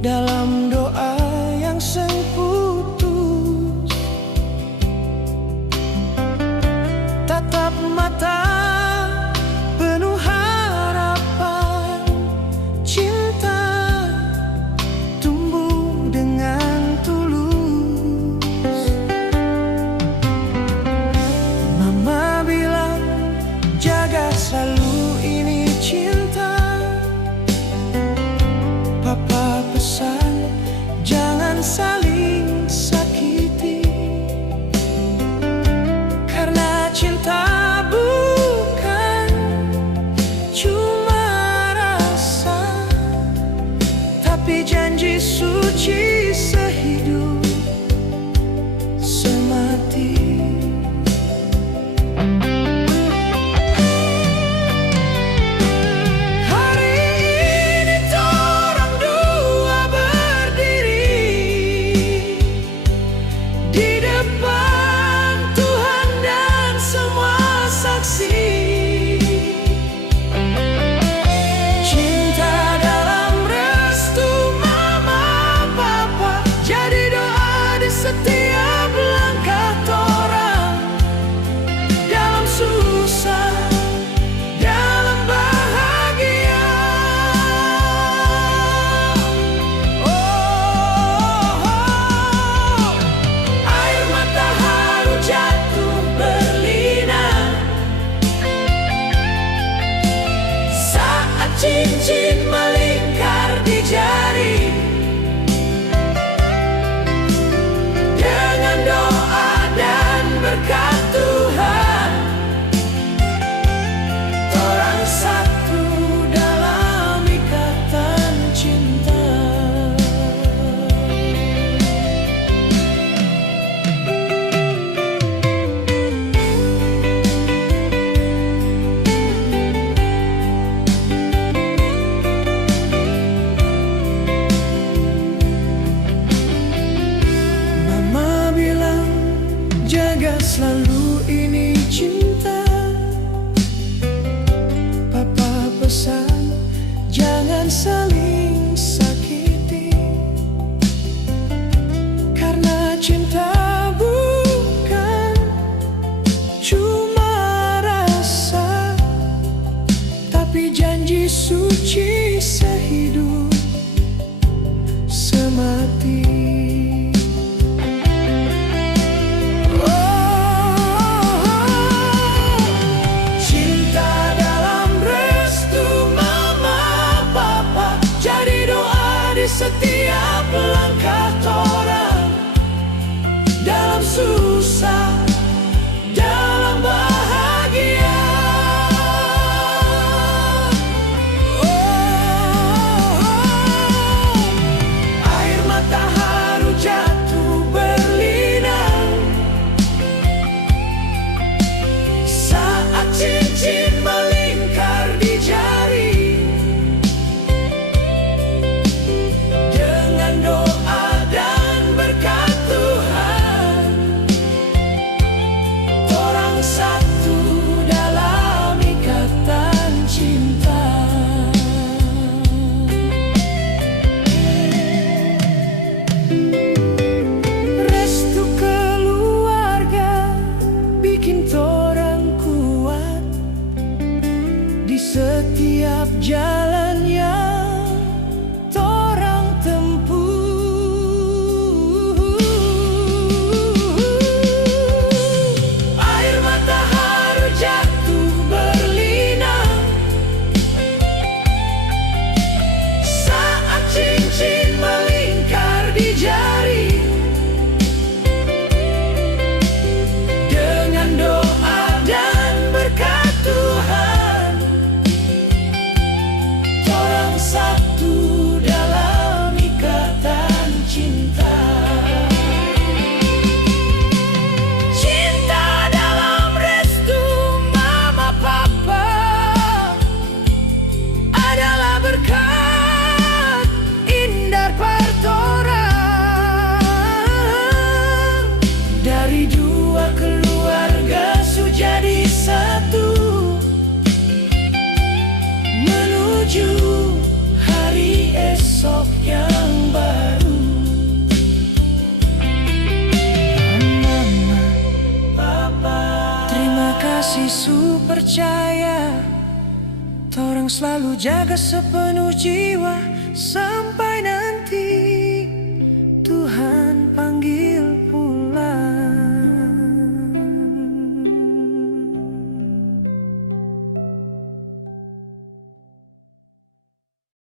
dalam doa yang seng putus. Tatap mata penuh harapan, cinta tumbuh dengan tulus. Mama bilang jaga selalu ini cinta. Papa pesan jangan saling sakiti, karena cinta bukan cuma rasa, tapi janji suci sehidup semati. Setiap langkah torang, dalam susah, dalam bahagia. Air mata haru jatuh berlinang saat cincin melingkar di jari. Berkat Tuhan, torang satu dalam ikatan cinta. Mama bilang jaga selalu ini cinta. Papa pesan jangan saling sakiti, karena cinta bukan cuma rasa, tapi janji suci sehidup semati. Setiap langkah torang, dalam susah, dalam bahagia. Air mata haru jatuh berlinang saat cincin melingkar di jari. Satu dalam ikatan cinta. Restu keluarga bikin torang kuat di setiap jalan yang torang tempuh. Su percaya torang selalu jaga sepenuh jiwa sampai nanti.